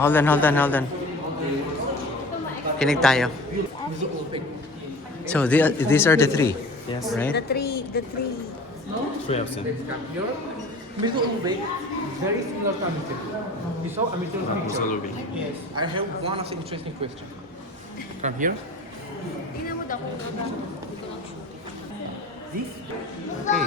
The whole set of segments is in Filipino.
Hold on, hold on, hold on. Kinig tayo. So these are the three. Yes. Right? The three. Three of them. Middle Uzbek, very similar to Amitul. You saw Amitul picture? Uzbek. Yes. I have one of the interesting question. From here? Tingnan mo daw kung gagano. Dito lang shoot. This? Okay.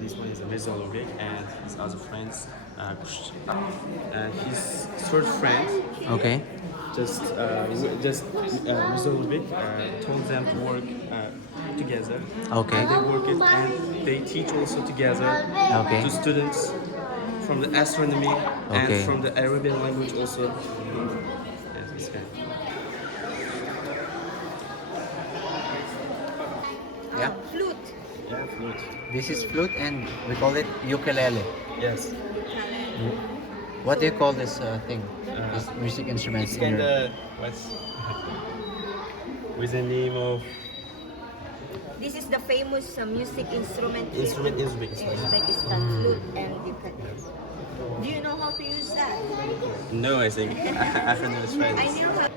This one is a Mesologik and his other friends, his third friend Okay. just Mesologik told them to work together. Okay. And they work it and they teach also together Okay. to students from the astronomy Okay. and from the Arabian language also. Yes, this guy. Yeah. Flute. Yeah, flute. This is flute and we call it ukulele. Yes. What do you call this thing? This music instrument? It's kind of what's with the name of This is the famous music instrument here instrument in in Uzbekistan. Uzbekistan, flute and ukulele. Do you know how to use that? No, I think after those friends. I know how.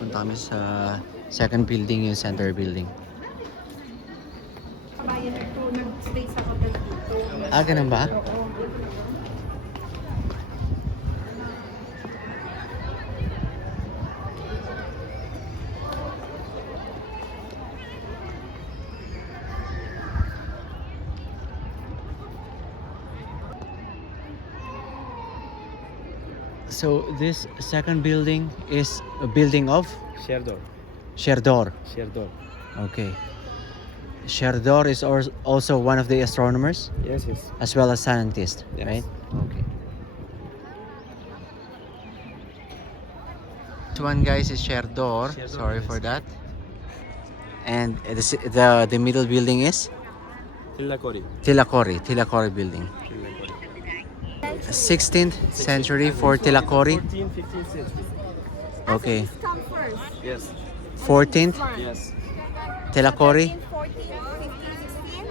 Punta kami sa second building, yung center building. Kabayan ito, nag-stay sa hotel dito. Ah, ganun ba? So this second building is a building of Sherdor. Sherdor. Sherdor. Okay. Sherdor is also one of the astronomers Yes, yes. as well as scientist, Yes. right? Okay. This one, guys, is Sherdor. Sherdor, Sorry yes. for that. And the middle building is Tillakori. Tilakori building. 16th century for Tilakori. 14th, 15th century. Okay. This come first. Yes. 14th Yes. Tilakori. 14, 15,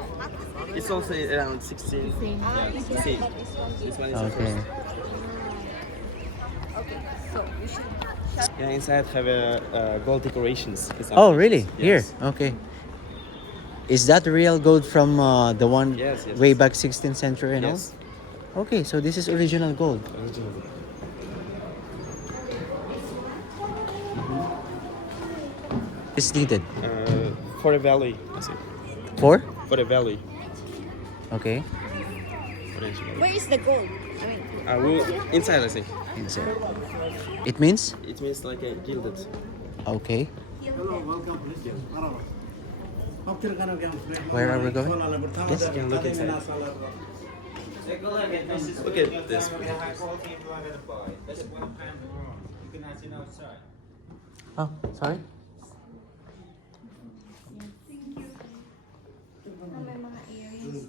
16. It's also around 16. Yeah, 16. This one is the Okay. first. Okay, so you should. Yeah, inside have gold decorations. Oh, really? Here? Yes. Okay. Is that real gold from the one Yes, yes. way back 16th century and Yes. all? Okay, so this is original gold. Original. It's needed. For a valley, I see. For? For a valley. Okay. Orange valley. Where is the gold? I mean, Inside, I think. Inside. It means? It means like a gilded. Okay. Where are we going? Yes. You can look inside. Look at this. Oh, sorry? may mga earrings.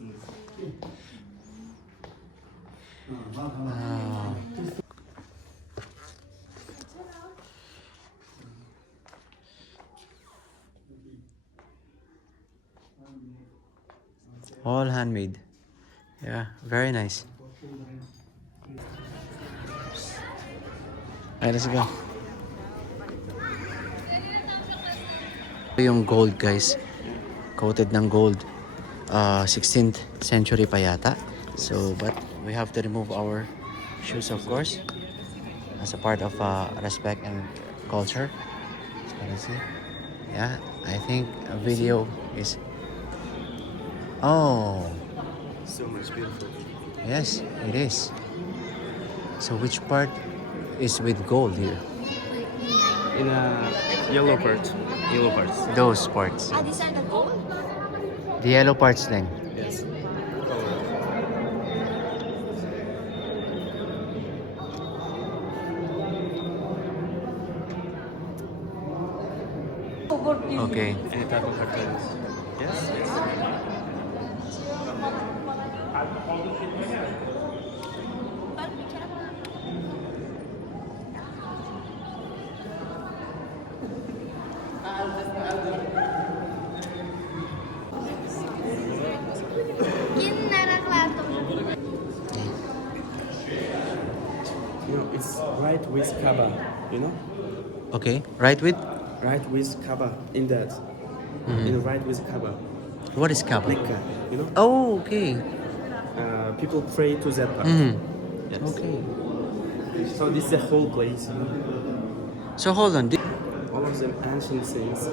Wow. All handmade. Yeah, very nice. Alright, let's go. Ito yung gold, guys. Coated ng gold. 16th century pa yata. So, but we have to remove our shoes, of course, as a part of respect and culture. So, let's see. Yeah, I think a video is... Oh, So much beautiful. yes, it is. So, which part is with gold here? In a yellow part. Yellow parts. Those parts. Ah, these are the gold? The yellow parts then. Yes. Okay. Any type of cartoons. Yes, yes. You know, it's right with Kaaba. You know, Okay, right with? right with Kaaba in that. You know, right with Kaaba. What is Kaaba? Mecca. You know, Oh, okay. people pray to that part. Yes. Okay. So this is the whole place. You know? So hold on. All of them ancient things.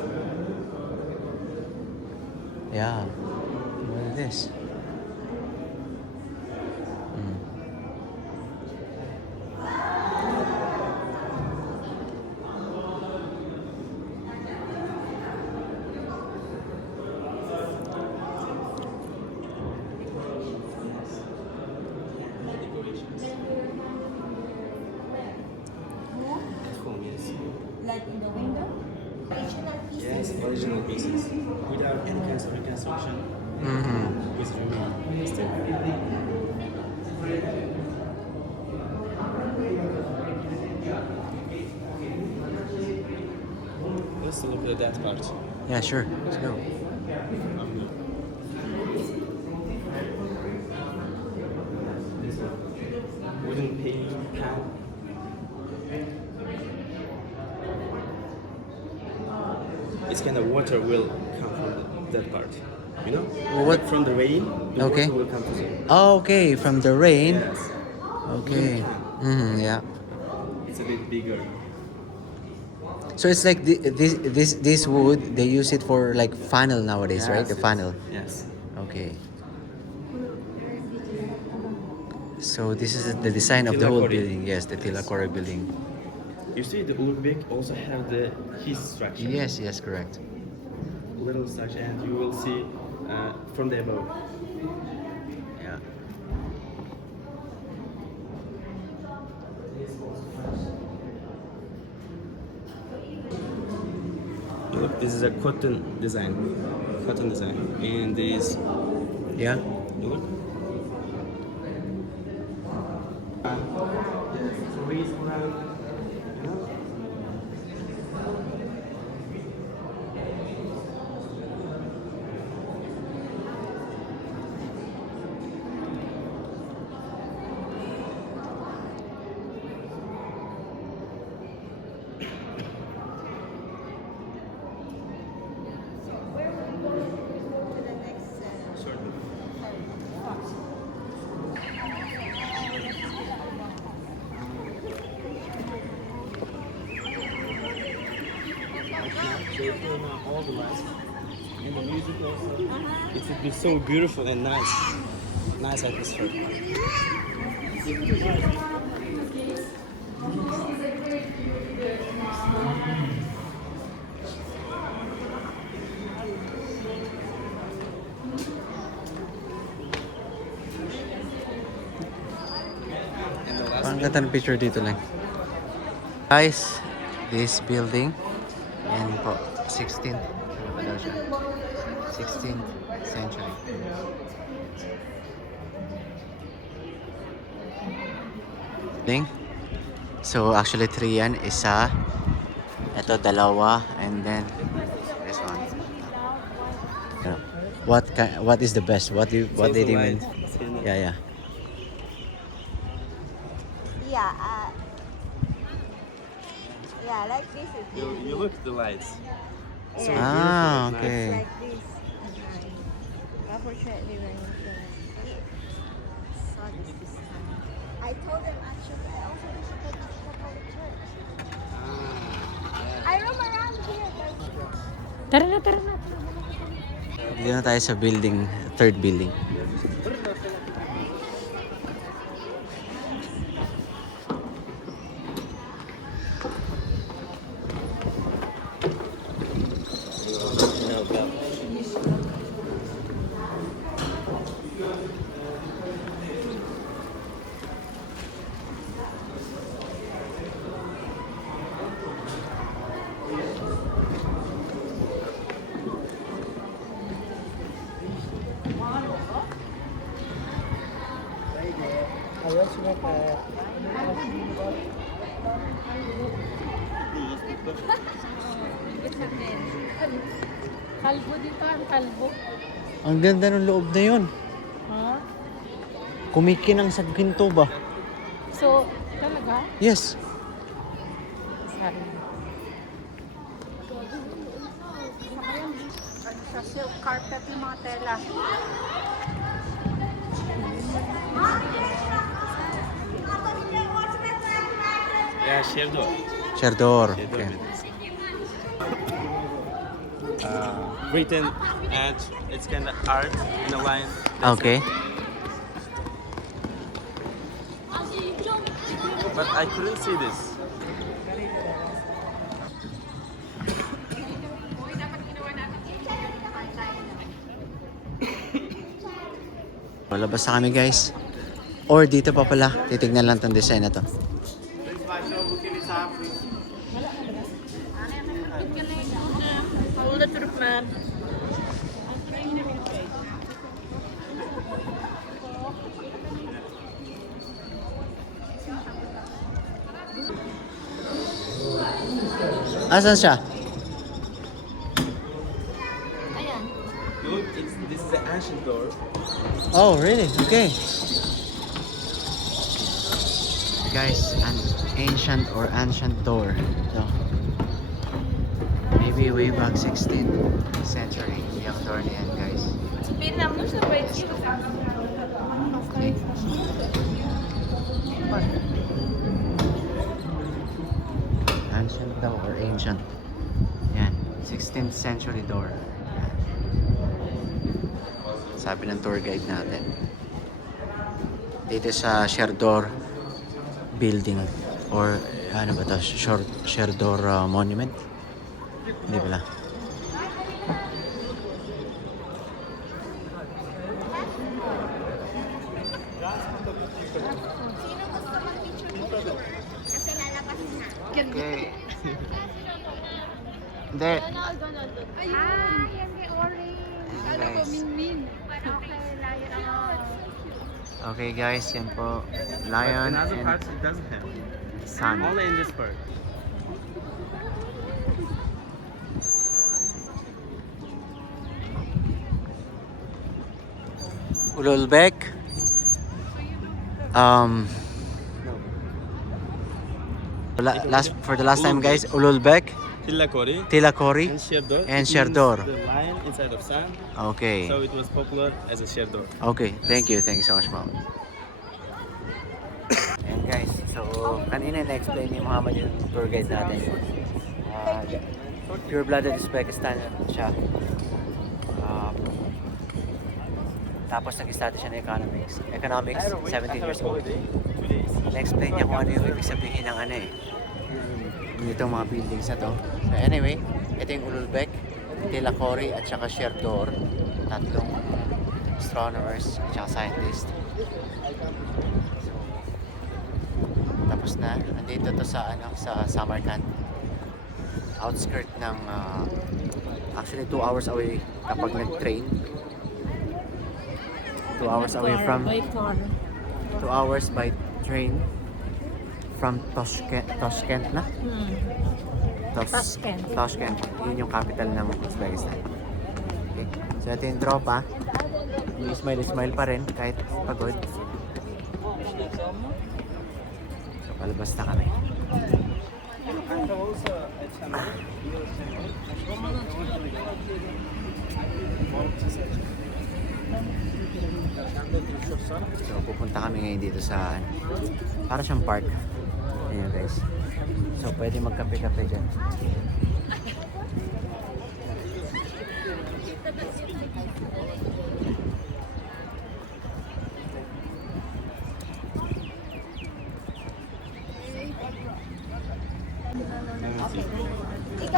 Yeah. What is this? Home, yes. Like in the window? Original pieces. Yes, original pieces. Without any kind of reconstruction. With remain still. Let's look at that part. Yeah, sure. Let's go. Wooden pan. It's kind of water will come from that part. You know? What- From the rain, the Okay. water will come to the Oh, okay, from the rain. Yes. Okay. Yeah. It's a bit bigger. So it's like this wood, they use it for like funnel nowadays, right? The Yes, funnel. Yes. Okay. So this is the design of the whole Tilakori. building. Yes, the Tilakori building. You see, the Ulugh also have the his structure. Yes, yes, correct. Little structure, and you will see from the above. Yeah. Look, this is a cotton design. Cotton design. And this, Yeah. look. Trees around. You know? Where will we go to the next They film all the lights. And the music also. It would be so beautiful and nice. Nice atmosphere. And the last Parang ganda ng picture dito lang. Guys, this building and po 16th ano ba daw siya? 16th century. Building. So actually 3 yan, isa, ito dalawa, and then this one. Yeah. What is the best? What did you mean? Yeah, yeah. Yeah, yeah, like this is You look at the lights. So Ah, beautiful, okay. like this. Unfortunately, when we saw this time, I told them actually I also visited the Catholic Church. I roam around here. Tara na, tara na. Dito na tayo sa building, third building. Kalbo dito, ang kalbo. Ang ganda ng loob na yun. Ha? Kumikinang sa ginto ba? So, talaga? Yes. Sorry. Sa silk carpet ng mga tela. Yeah, Sherdor. Cherdor. Sherdor Okay. buildings. Written and it's kind of art in a line. Okay. But I couldn't see this. Palabas na kami guys. Or dito pa pala. Titignan lang tong design na to. Hold the truck, man. Asan siya? Ayan. Look, this is the ancient door. Oh, really? Okay. Guys, an ancient or ancient door. So, maybe way back 16th century. Yung door na yan, guys. Ancient daw or ancient. Yan, 16th century door. Yan. Sabi ng tour guide natin. Dito sa Sherdor building or ano ba to? Sherdor monument? Hindi pala. Sino gusto mag-picture? Kasi lalabas na. Okay. Hindi. Ah, yan kay orange. Guys. Okay, lion. Okay guys, yan po. Lion In other and parts, it doesn't have. sun. Only in this part. Ululbek. For the last time guys, Ululbek, Tillakori Tilakori, and Sherdor. and It means Sherdor. The lion inside of sand. Okay. So it was popular as a Sherdor. Okay, thank you so much ma'am. And guys, so kanina na-explain ni Muhammad yung tour guide natin. Pure-blooded Uzbekistan siya. Tapos nag-study siya ng economics, 17 years old. Na-explain niya kung ano yung ibig sabihin ng ano eh. Itong mga buildings na to. So anyway, ito yung Ululbek, Tilakori at saka Sherdor. Tatlong astronomers at saka scientists. Tapos na, nandito to sa sa Samarkand. Outskirt ng actually 2 hours away kapag nag-train. 2 hours away from By car. 2 hours by train from Tashkent na? Tashkent. Tashkent. Yun yung capital ng Uzbekistan. Okay. So ito yung tropa. Smile pa rin kahit pagod. So palabas na kami. So pupunta kami ngayon dito sa para siyang park. Ayan guys. So pwede magkape-kape dyan.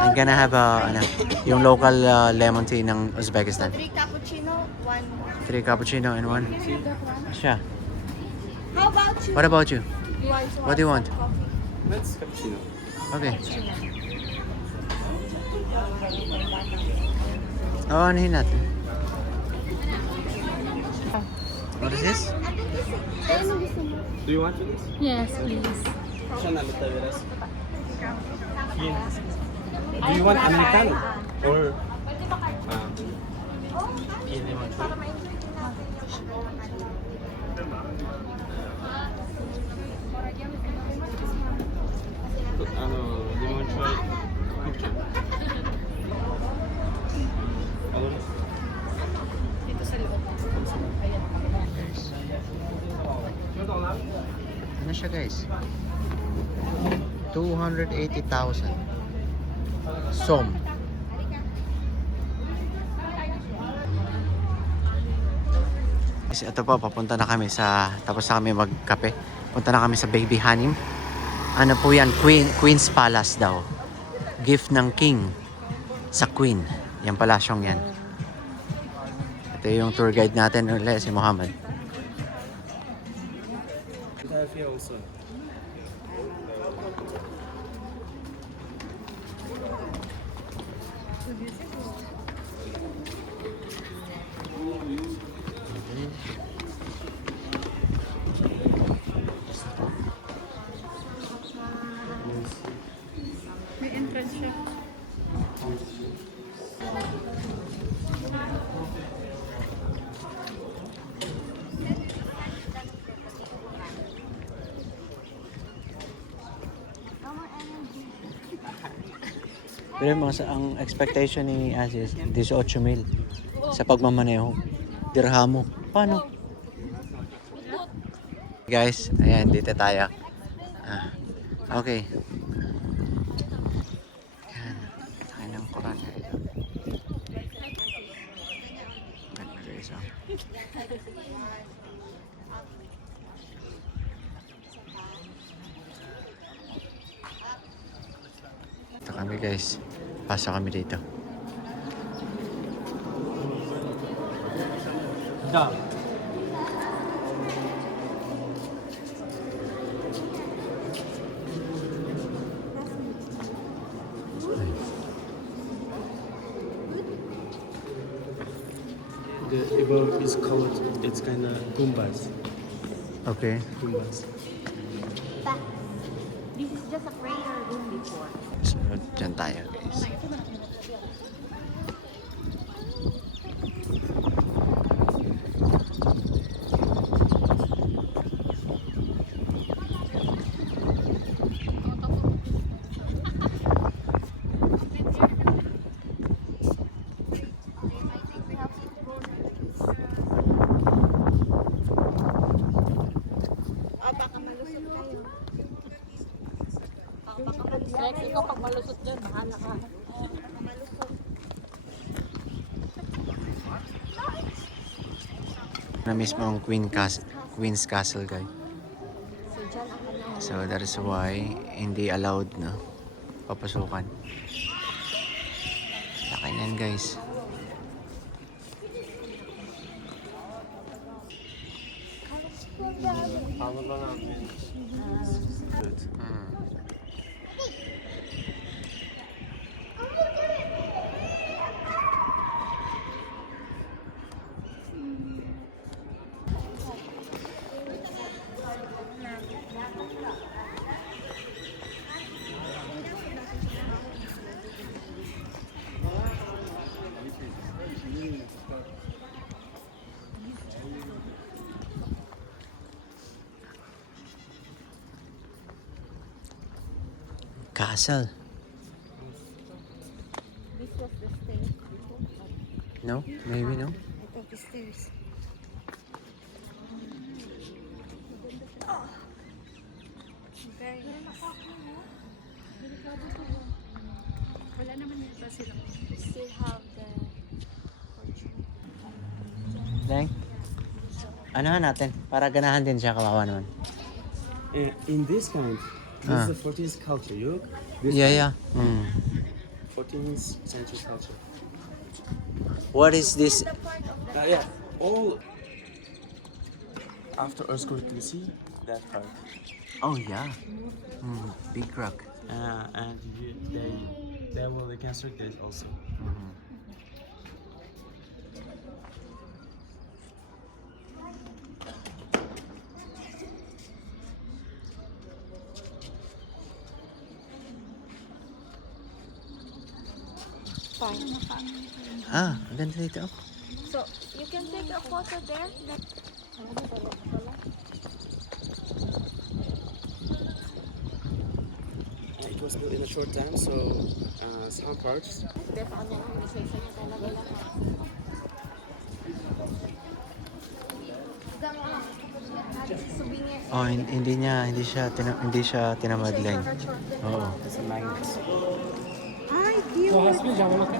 I'm gonna have yung local lemon tea ng Uzbekistan. 3 cappuccino, 1. 3 cappuccino and 1 siya. How about you? What about you? You want What do you want? coffee? Let's cappuccino. Okay. Oh, anuhin natin. What is this? I think this Do you want this? Yes, please. Siya na bitaw veras. Do you want Americano or yun you want to? Do you want to try picture? Ano? Dito sa loob. Ano siya guys? 280,000. Som. Kasi ito po, papunta na kami sa, tapos na kami magkape. Punta na kami sa Baby Hanim. Ano po yan? Queen's Palace daw. Gift ng King sa Queen. Yan palasyong yan. Ito yung tour guide natin ulit, si Muhammad. We have here also. May entrance siya. Pero ang expectation ni Aziz, 18,000 sa pagmamaneho. Dirhamo. Paano? Guys, ayan, dito tayo. Okay. Ayan, tayo ng Quran. Ganda guys, oh. Ito kami guys. Pasok kami dito. Da. The above is called, it's kind of gumbas. Okay. Gumbas. But this is just a prayer room before. So, dyan tayo guys. Lex, ikaw pag malusot dyan, bahala ka. Na mismo ang Queen's Castle guys. So, dyan ang kanya. So that is why hindi allowed na papasukan. Laki yan guys. Castle. This was the stairs before. No? Maybe no? I thought the stairs. Very nice. Wala naman yata sila. We still have the Deng? Anohan natin? Para ganahan din siya, kawawa naman. In this kind, this is the 14th culture. You look. This Yeah, kind, yeah. 14th century culture. What is this? Yeah, all after earthquake. You see that part, Oh yeah. Big rock. and they will reconstruct this also. Ah, ang ganda dito. So, you can take a photo there. It was built in a short time, so some parts. Oh, hindi siya tinamadling. Oo. It's a magnet. Ay, cute. So Hasbi, Java ka?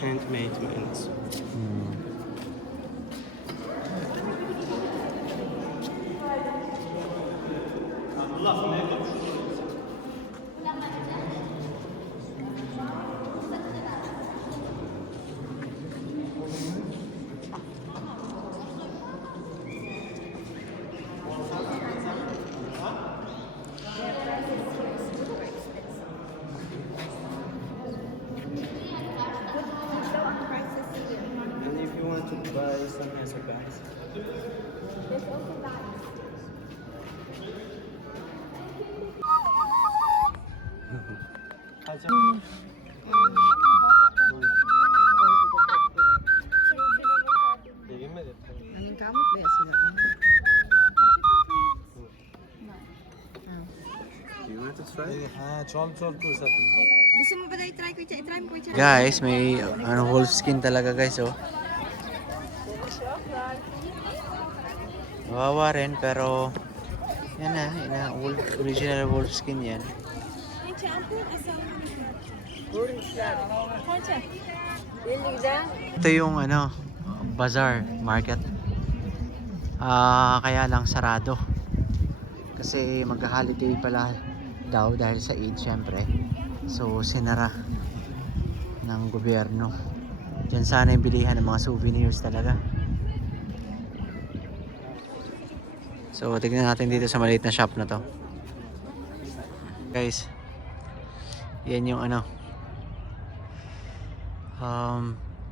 Handmade magnets. Hmm. And if you want to buy some answer bags, Nanging kamot ba sila? do you want to try? Gusto mo ba na i-try ko? I-try mo ko. Guys, may wolf skin talaga guys, oh. Kawawa rin, pero yan na, original wolf skin yan. Ito yung bazaar market. Kaya lang sarado. Kasi mag-holiday pala daw dahil sa Eid syempre. So sinara ng gobyerno. Diyan sana yung bilihan ng mga souvenirs talaga. So tignan natin dito sa maliit na shop na to. Guys, yan yung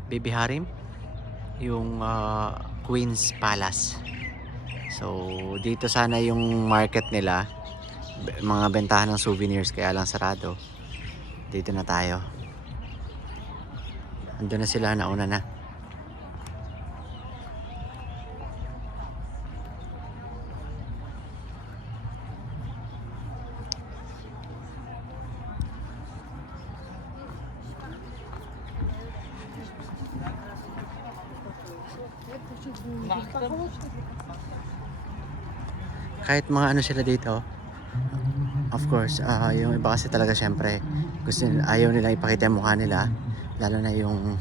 Baby Harim, yung Queen's Palace. So dito sana yung market nila, mga bentahan ng souvenirs, kaya lang sarado. Dito na tayo. Andun na sila, nauna na. Kahit mga sila dito, of course, yung iba kasi talaga syempre ayaw nila ipakita yung mukha nila, lalo na yung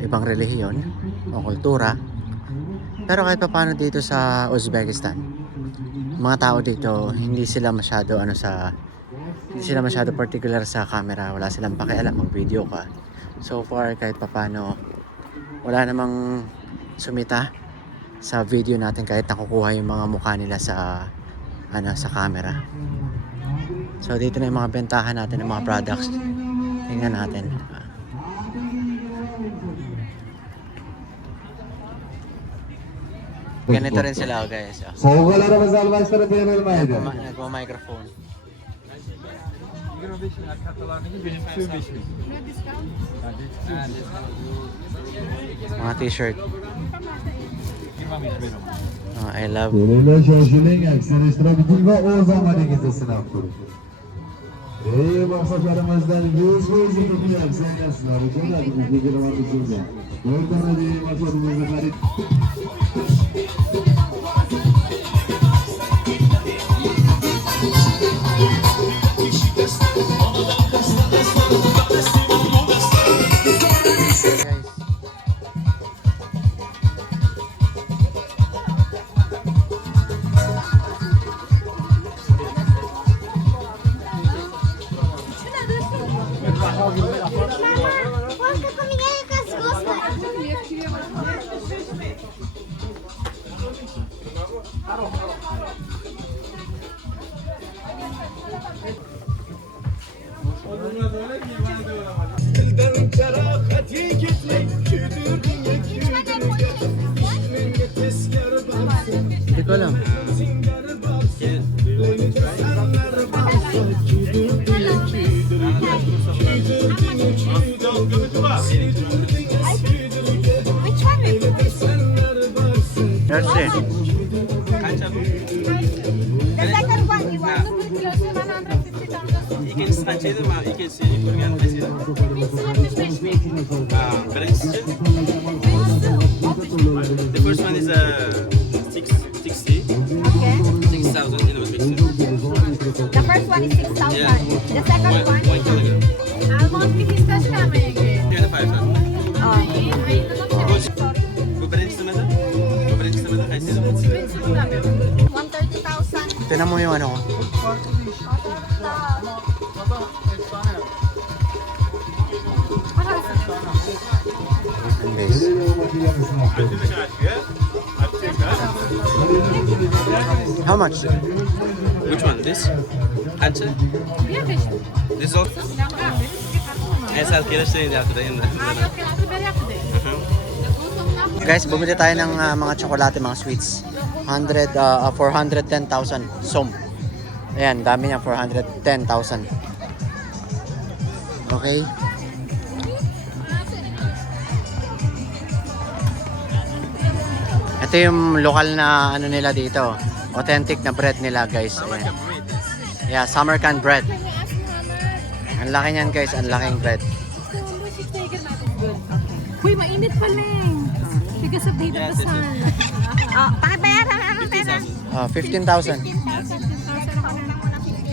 ibang relihiyon o kultura. Pero kahit pa paano dito sa Uzbekistan, mga tao dito hindi sila masyado particular sa camera, wala silang pakialam mag video ka. So far kahit pa paano wala namang sumita sa video natin kahit nakukuha yung mga mukha nila sa camera. So dito na yung mga bentahan natin ng mga products. Tingnan natin. Ganito rin sila guys. Soğuklarımız almışları beğenilmeydi. Nagma-microphone. 25 bin kartalarını benim 25 bin. Mga t-shirt. 25 bin. I love. Böyle şaşırın aksarıştırabildiği ve o zaman ikisi sınav kurur. Maksatlarımızdan yüz tutuyor aksarıyla sınavı kurur. Bir gün var usulda. Oradan da maksatımızda karit. Hindi ko alam. Let's see. Kancha. The second one, you want? İlk elisi kançaydı ama ilk elisi ilk gelmesiydi. Birincisi. The first one is 60. Okay. 6,000 in Uzbekistan. The first one is 6,000. Yeah. The second one? 1 kilogram. 25,000. Oh. Bu birincisi mi? Bu birincisi mi? Kayseri. 130,000. Tignan mo yung ano ko. Guys. How much? Which one? This? Kancha? This all? Esal kireçleyin yaptı yine. Guys, bumili tayo ng mga tsokolate, mga sweets. 410,000 som. Ayan, dami niya, 410,000. Okay. Ito yung lokal na ano nila dito. Authentic na bread nila, guys. Ayan. Yeah, Samarkand bread. Ang laki niyan, guys. Ang laking bread. Uy, mainit pala eh. Because of data the sun. Oh, pakibayaran. Anong pera? 15,000. 15,000.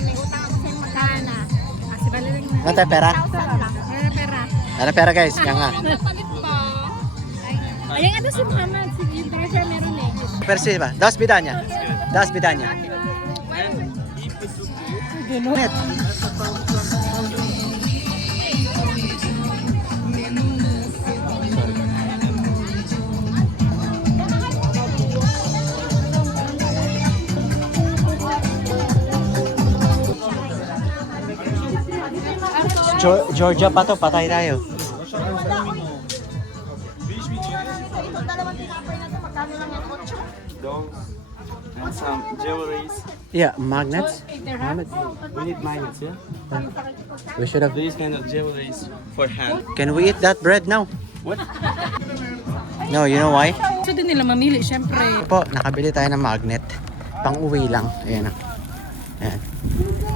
May utang ako sa'yo magkana. Kasi balaling na. Ano tayo, pera? 1,000 lang. Pera. Ano pera, guys? Yan nga. Ayan, ano si Muhammad? Yung driver meron eh. Persi ba? Das bidanya. Das bidanya. Net. Georgia pa to, patay tayo. Ito, dalawang tinapay na ito. Magkano lang yan? 8? Dogs and some jewelries. Yeah, magnets. We need magnets, yeah? We should have. These kind of jewelries for hand. Can we eat that bread now? What? No, you know why? So din nila mamili, syempre. Ito po, nakabili tayo ng magnet. Pang uwi lang. Ayan o. Ayan.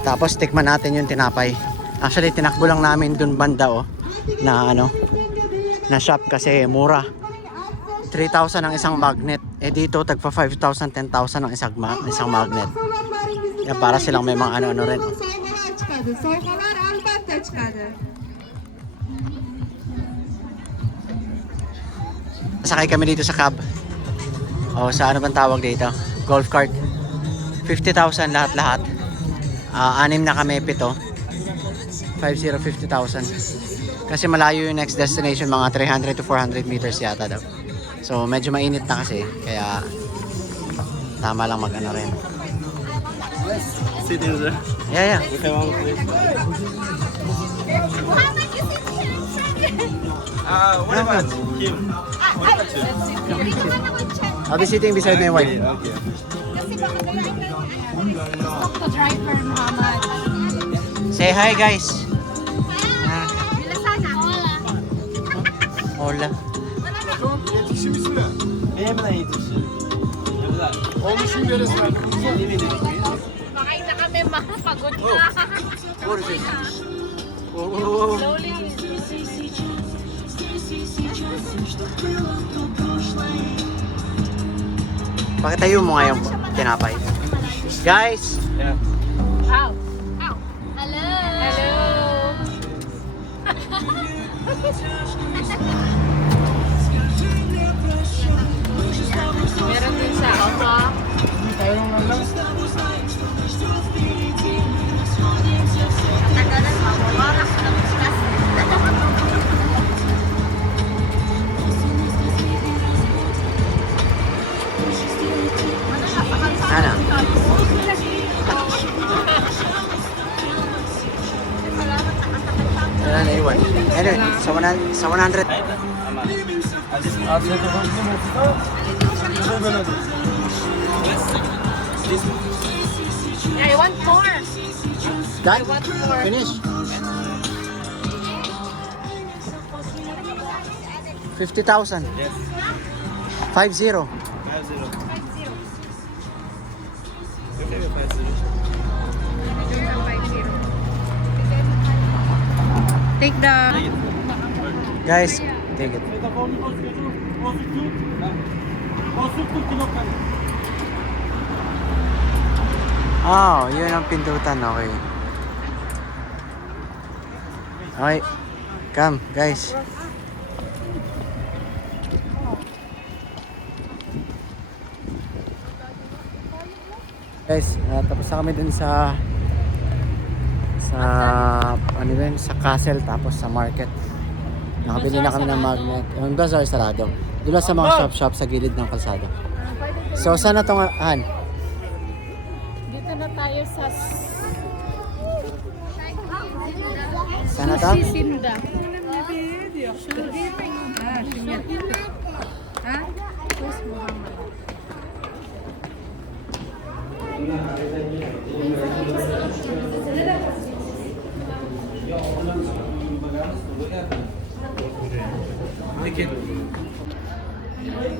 Tapos tikman natin yung tinapay. Actually, tinakbo lang namin dun banda oh. Na ano, na shop kasi mura. 3,000 ang isang magnet. Eh dito, tagpa 5,000, 10,000 ang isang magnet. Yan, para silang may mga ano-ano rin. Oh. Sakay kami dito sa cab. O sa ano bang tawag dito? Golf cart. 50,000 lahat-lahat. 6 na kami, 7. 50,000. Kasi malayo yung next destination, mga 300 to 400 meters yata daw. So medyo mainit na kasi, kaya tama lang mag-ano rin. Sit in there. Yeah, yeah. We have one place. Muhammad, you sit here in front. What about him? What about you? Dito ka naman siya. I'll be sitting beside my wife. Okay. Kasi baka gayahin na yung Talk to driver, Muhammad. Say hi guys. Bilasana. Hola. Benim de yetişir. Makain na kami, makapagod na. What is this? Oh. Pakitayo mo nga yung tinapay. Guys! Yeah. Ow. Ow. Hello. Hello. Meron din sa Opa. Natagalan mo. Oras na bukas. Ana. Wala na iwan. Anyway, sa 100. Ama. I want more. Done? Finish. 50,000. Yes. 50. 50. Take the... Guys, take it. Oh, yun ang pindutan. Okay. Okay. Come, guys. Guys, tapos na kami dun sa ano yun, sa castle tapos sa market. Nakabili na kami ng magnet. Yung bazaar sarado. Doon lang sa mga shop-shop sa gilid ng kalsada. So, saan na itong Han? Dito na tayo sa... Saan na to? Sisinda. Ha? Where's Muhammad?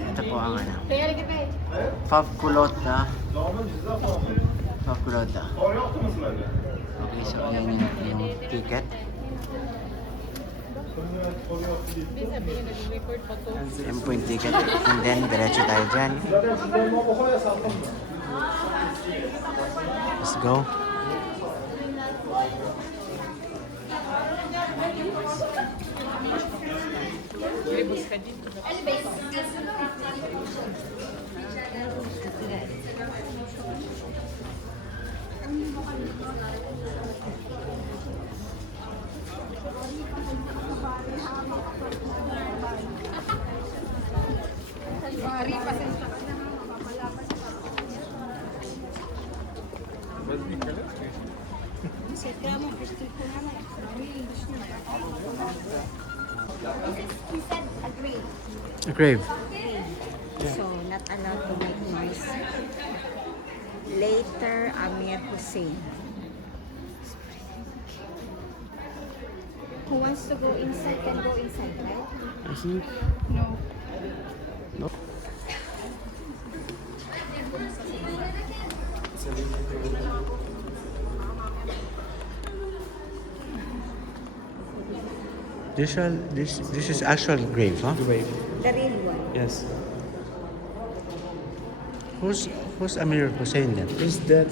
Ito po ang ano. Favkulota. Favkulota. Okay, so yan yung ticket. Yan po yung ticket. And then, diretso tayo dyan. Let's go. He said agree. A grave. So, not allowed to make noise. Later, Amir Hussein. Who wants to go inside can go inside, right? No. This is actual grave, huh? The real one. Yes. Who's Amir Hussein then? He's dead.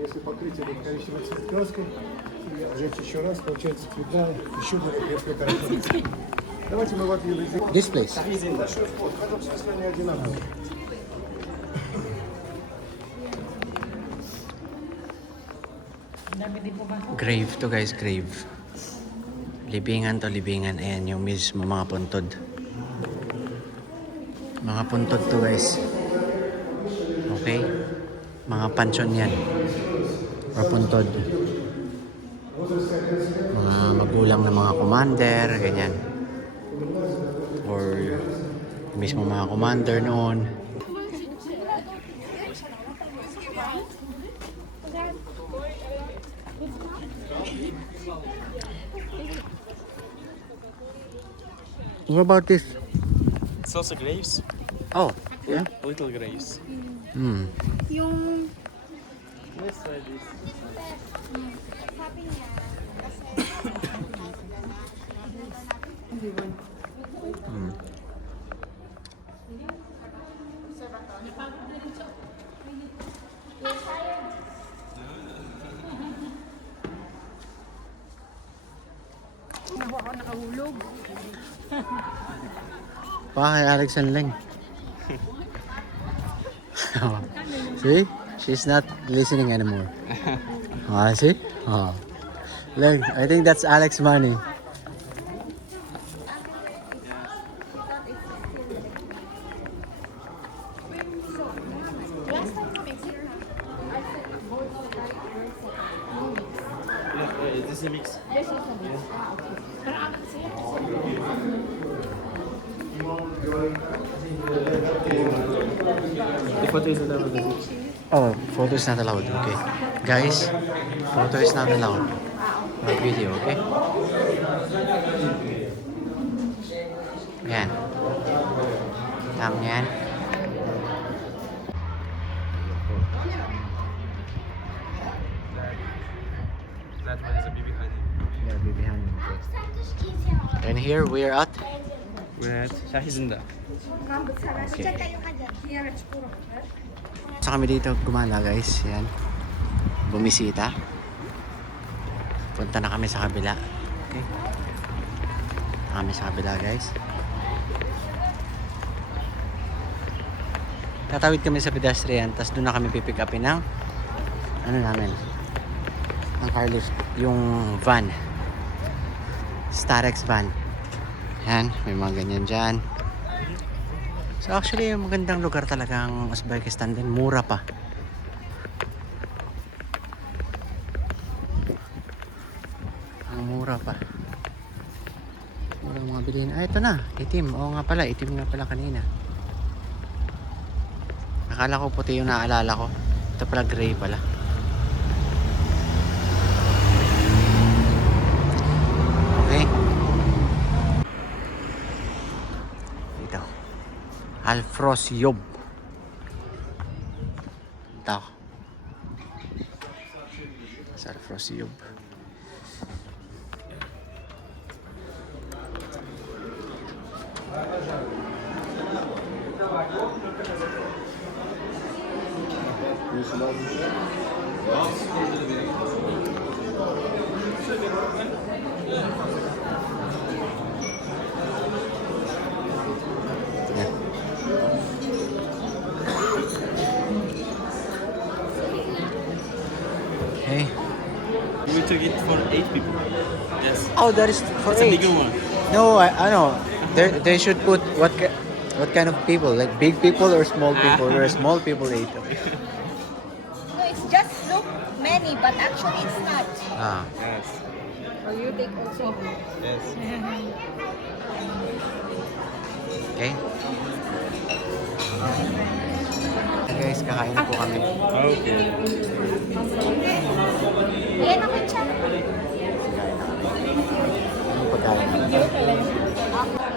Если покрытие будет коричневой цветкой, жечь еще раз, получается цветная, еще более крепкая картина. Давайте мы вот ее сделаем. This place. Вот, в этом смысле они одинаковые. Grave to guys, grave. Libingan to libingan. Ayan yung mismo mga puntod. Mga puntod to guys. Okay? Mga pansyon yan. Or puntod. Mga magulang ng mga commander, ganyan. Or mismo mga commander noon. What about this? It's also graves. Oh, yeah. Little graves. Hmm. Yung... Let's try this. Sabi niya, kasi Hmm. Naku ako nakahulog. Kay Alex and Leng. See? She's not listening anymore. See? Oh. Leng, I think that's Alex money. Yeah, this is a mix. The photo is allowed. Oh, photo is not allowed. Okay. Guys, photo is not allowed. No video, okay? Yan. Tama yan. That one is a baby honey. Yeah, be behind me, okay. And here we are at We're at Shahizunda. sa kami dito gumala guys. Yan. Bumisita. Punta na kami sa kabila. Okay. Punta kami sa kabila guys. Tatawid kami sa pedestrian, tapos doon na kami pipick upin ng ano namin, ang car lift, yung van, Starex van. Yan, may mga ganyan dyan. So actually, magandang lugar talaga ang Uzbekistan din, mura pa. Ang mura pa. Murang mga bilhin. Ah, ito na, itim. Oo nga pala, itim nga pala kanina. Akala ko puti yung naalala ko. Ito pala gray pala. Okay. Dito. Alfrosyob. Ito. Sa Alfrosyob. Okay. We took it for 8 people. Yes. Oh, that is for It's a 8. bigger one. No, I know. They should put what kind of people? Like big people or small people? Where small people eat. No, it's just look many, but actually it's not. Ah, Yes. Or you take also. Yes. okay. Okay guys, kakain na po kami. Okay. Ayan ako siya. Anong pagkain namin?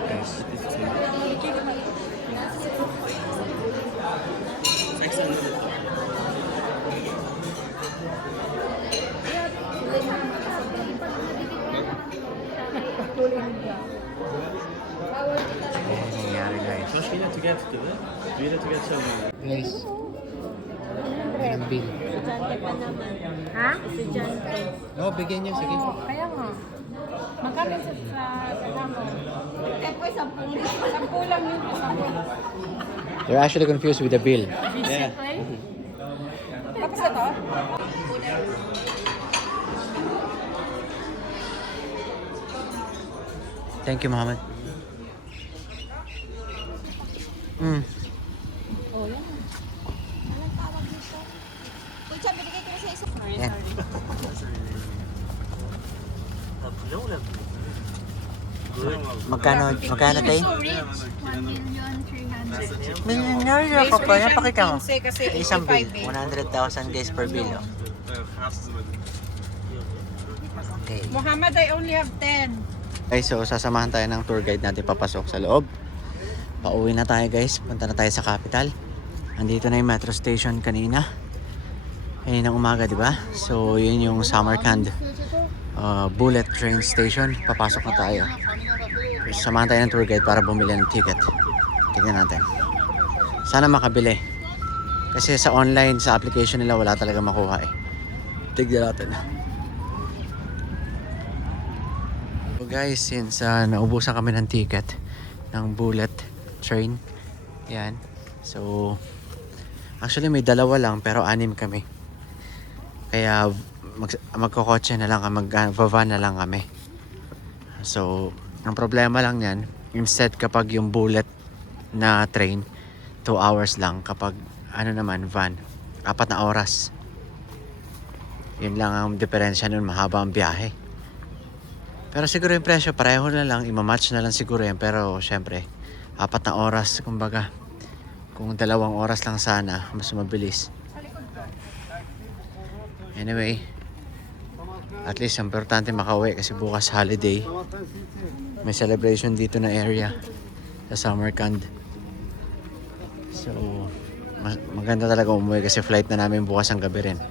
Guys, ano nangyayari guys? Josh, we need to get to it. We need to get some. Guys, ang bill. Ha? Oh, bigyan niyo, sige. Kaya nga. Magkano sa kasama? Sampu lang yun. Sampu. They're actually confused with the bill. Yeah. Tapos na to? Thank you, Muhammad. Mm. Oh, yan. Anong tawag dito? Kuya, binigay ko na sa isa. Yan. Magkano tayo? 1,300,000. Milyonaryo ka pa. Napakita mo. Kasi Isang bill. 100,000 guys per bill. Oh. Okay. Muhammad, I only have 10. Guys, so sasamahan tayo ng tour guide natin papasok sa loob. Pauwi na tayo guys. Punta na tayo sa capital. Andito na yung metro station kanina. Ayun ang umaga, di ba? So, yun yung Samarkand bullet train station. Papasok na tayo. Samahan tayo ng tour guide para bumili ng ticket. Tignan natin. Sana makabili. Kasi sa online, sa application nila, wala talaga makuha eh. Tignan natin. So guys, since naubusan kami ng ticket ng bullet train. Yan. So, actually may dalawa lang pero 6 kami. Kaya magkokotse na lang, mag-van na lang kami. So, ang problema lang yan, instead kapag yung bullet na train, 2 hours lang. Kapag ano naman, van, 4 na oras. Yun lang ang diferensya nun, mahaba ang biyahe. Pero siguro yung presyo, pareho na lang, imamatch na lang siguro yan. Pero syempre, 4 na oras, kumbaga, Kung 2 oras lang sana, mas mabilis. Anyway, at least importante makauwi kasi bukas holiday. May celebration dito na area sa Samarkand. So, maganda talaga umuwi kasi flight na namin bukas ang gabi rin.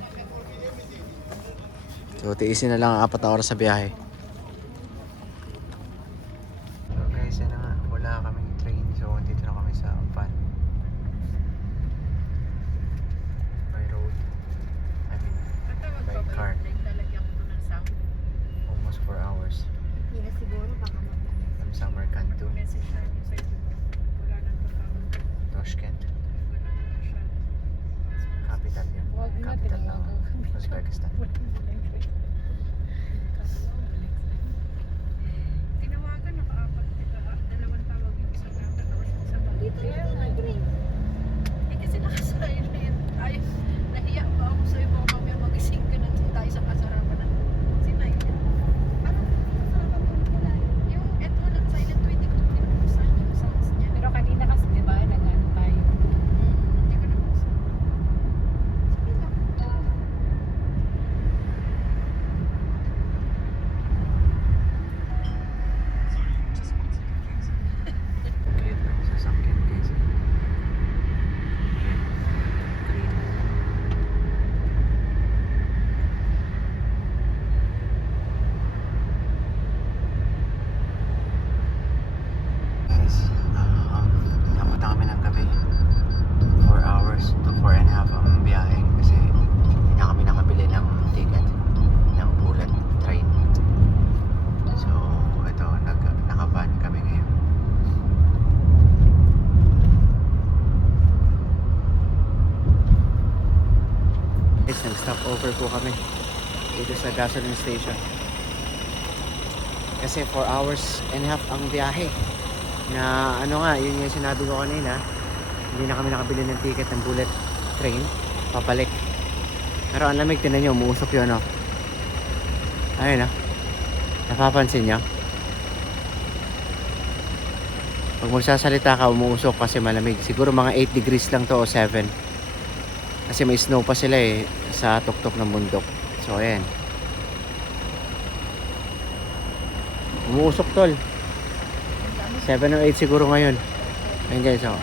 So, tiisin na lang ang 4 na oras sa biyahe. So guys, yan na nga. Wala kaming train. So, dito na kami sa van. By road. I mean, by car. Almost 4 hours. Hindi na siguro baka From Samarkand to Tashkent. Capital yun. Capital ng Uzbekistan. Tinawagan, nakaapat, dalawang tawag yung isang number, tapos isang dito na nag-ring. Eh kasi nakasilent. Ay, nahiya pa ako sa'yo, baka mamaya magising ka na tayo sa kasarapan ng sinay. Anong kasama mo pala? Yung eto lang, silent to, hindi ko pinapuksan yung sounds niya. Pero kanina kasi, di ba, nag-ano tayo? Hindi ko napuksan. Sige lang. Cute ng sasakyan guys. Ayan. Green. Guys, napunta kami ng gabi. 4 hours to 4.5 ang biyahe kasi hindi na kami nakabili ng ticket ng bullet train. So, ito, naka-van kami ngayon. Guys, nag-stop over po kami dito sa gasoline station. Kasi 4 hours and a half ang biyahe. Na ano nga, yun yung sinabi ko kanina, hindi na kami nakabili ng ticket ng bullet train, papalik. Pero ang lamig, tinan nyo, umuusok yun, no? Ayun, no? Napapansin nyo? Pag magsasalita ka, umuusok kasi malamig. Siguro mga 8 degrees lang to o 7. Kasi may snow pa sila eh, sa tuktok ng bundok. So, ayan. Umuusok, tol. 7 or 8 siguro ngayon. Ayun guys, oh.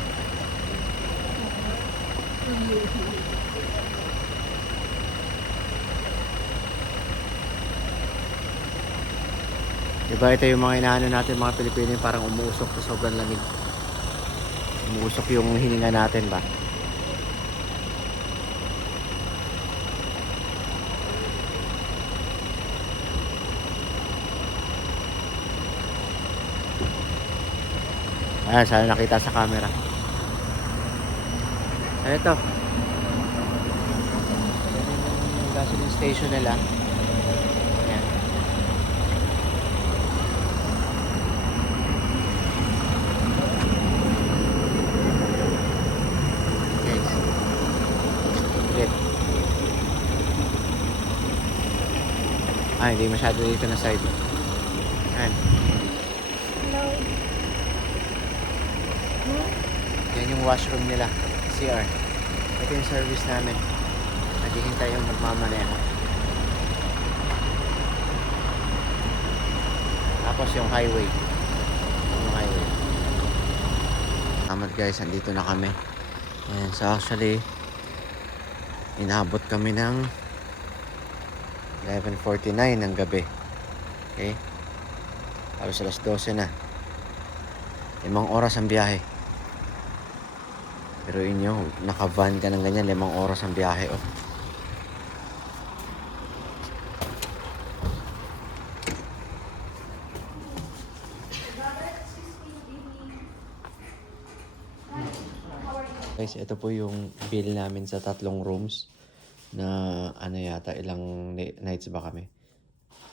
Diba ito yung mga inaano natin mga Pilipino yung parang umuusok sa sobrang lamig. Umuusok yung hininga natin ba? Ayan, sana nakita sa camera. So ito. Ito yung gasoline station nila. Ayan. Guys. Ulit. Hindi masyado dito na side. Ayan. Yan yung washroom nila, CR. Ito yung service namin. Naghihintay yung magmamaneho. Tapos yung highway. Yung highway. Salamat guys, andito na kami. Ayan, so actually, inabot kami ng 11:49 ng gabi. Okay? Halos alas 12 na. 5 oras ang biyahe. Pero inyo, naka-van ka ng ganyan, 5 oras ang biyahe, oh. Guys, ito po yung bill namin sa 3 rooms na ano yata, ilang nights ba kami?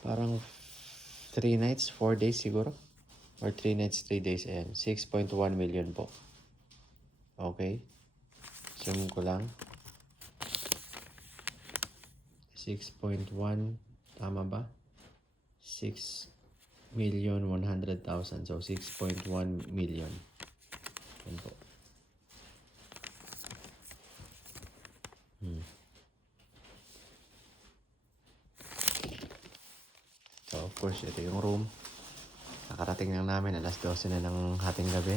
Parang 3 nights, 4 days siguro? Or 3 nights, 3 days, ayan. 6.1 million po. Okay. Zoom ko lang. 6.1. Tama ba? 6,100,000. So, 6.1 million. Yan po. course, ito yung room. Nakarating lang namin, alas 12 na ng hating gabi.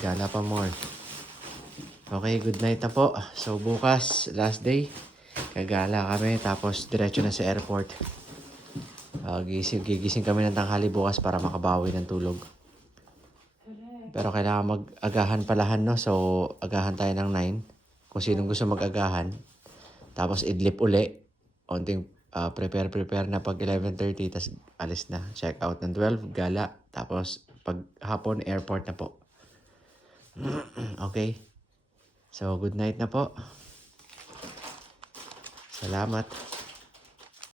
Gala pa more. Okay, good night na po. So bukas, last day, kagala kami, tapos diretso na sa airport. Gigising kami ng tanghali bukas para makabawi ng tulog. Pero kailangan mag-agahan palahan, no? So, agahan tayo ng 9. Kung sinong gusto mag-agahan. Tapos idlip uli. Onting prepare na pag 11:30. Tapos alis na. Check out ng 12. Gala. Tapos pag hapon, airport na po. Okay. So, good night na po. Salamat.